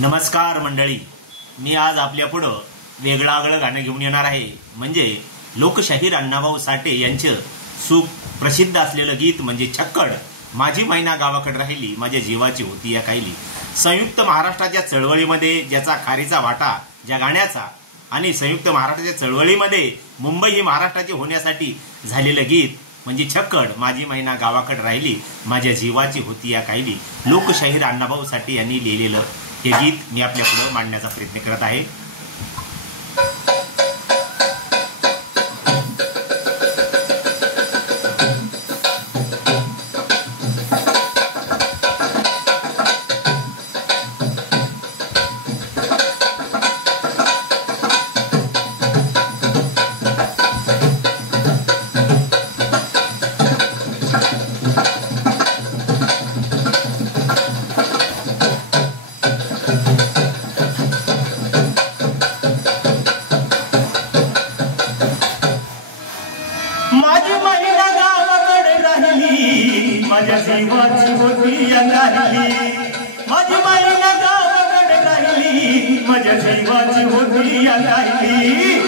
नमस्कार मंडळी, मी आज आपल्या पुढं वेगळं आगळं गाणं घेऊन येणार आहे. म्हणजे लोकशाहीर अण्णाभाऊ साठे यांचं सुप्रसिद्ध असलेलं गीत म्हणजे छक्कड. माझी मैना गावाकडे राहिली, माझ्या जीवाची होती या काहिली. संयुक्त महाराष्ट्राच्या चळवळीमध्ये ज्याचा खारीचा वाटा ज्या गाण्याचा आणि संयुक्त महाराष्ट्राच्या चळवळीमध्ये मुंबई ही महाराष्ट्राची होण्यासाठी झालेलं गीत म्हणजे छक्कड. माझी मैना गावाकडे राहिली, माझ्या जीवाची होती या काहिली. लोकशाहीर अण्णाभाऊ साठे यांनी लिहिलेलं हे गीत मी आपल्यापुढे मांडण्याचा प्रयत्न करत आहे. माझी मैना गावाकडे राहिली, माझ्या जीवाची होती या काहिली. माझी मैना गावाकडे राहिली, माझ्या जीवाची होती या काहिली.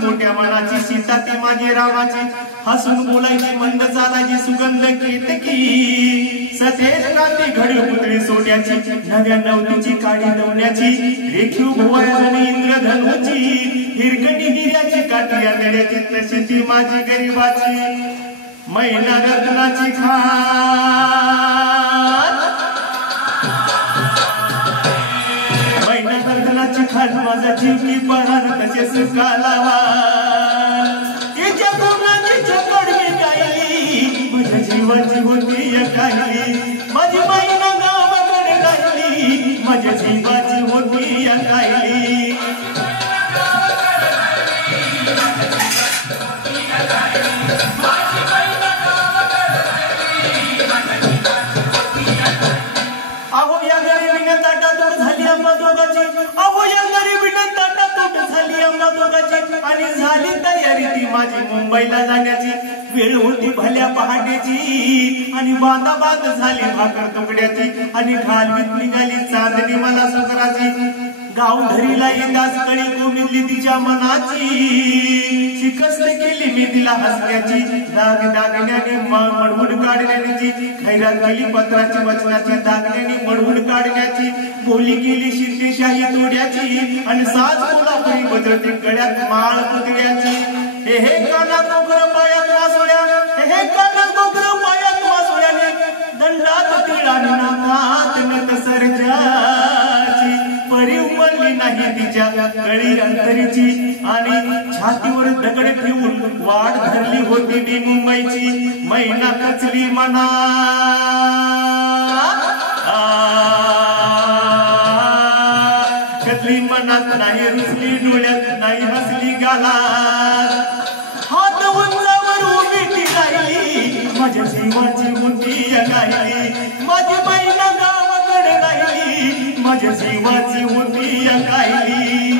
मोठ्या मनाची सीता ती माझी रामाची, हसून बोलायची मंद चालायची सुगंध केतकी. सतेज क्रांती घडी पुतळी सोन्याची, नव्या नवतीची काडी दवण्याची, रेखीव भुवयाजनी इंद्रधनुची, हिरकटी हिऱ्याची काठी आंधळ्याची, तशी ती माझी गरीबाची मैना रत्नाची खान. मैना रत्नाची खान माझा जीव की परान तसे सुखालावा. माझ्या जीवाची होती या काहिली, माझी मैना गावाकडे राहिली, माझ्या जीवाची होती या काहिली. अहो या गरिबीनं ताटातूट झाली आम्हा दोघांची, अहो या गरिबीनं ताटातूट झाली आम्हा दोघांची. आणि झाली तयारी ती माझी मुंबईला जाण्याची. वेळ होती भल्या पहाटेची आणि बांधाबांध झाली भाकर तुकड्याची. आणि घालवीत निघाली चांदणी मला सुकराची. गाव घरीला येताच कळी कोमिरली तिच्या मनाची. शिकस्त केली मी तिला हसण्याची, दाग दागण्याने मडवून काढण्याची. खैरात केली पत्राची वचनाची, दागण्याने मडवून काढण्याची. बोली केली शिंदेशाही तोड्याची आणि साज कोल्हापुरी बजरती गळ्यात माळ पुतळ्याची. हे काना कोकर पायात वासोड्या, हे काना कोकर पायात वासोड्याने, दंडात तिळाने नाकात नत सर्जाची. परी उमलली नाही तिच्या गळी अंतरीची आणि छातीवर दगड ठेवून वाट धरली होती मी मुंबईची. मैना कचली मना कचली मनात नाही रुसली, डोळ्यात नाही हसली गालात. हात उंचावर उभी ती राहिली, माझ्या जीवाची होती या काहिली. माझी मैना गावाकडे राहिली, माझ्या जीवाची होती या काहिली.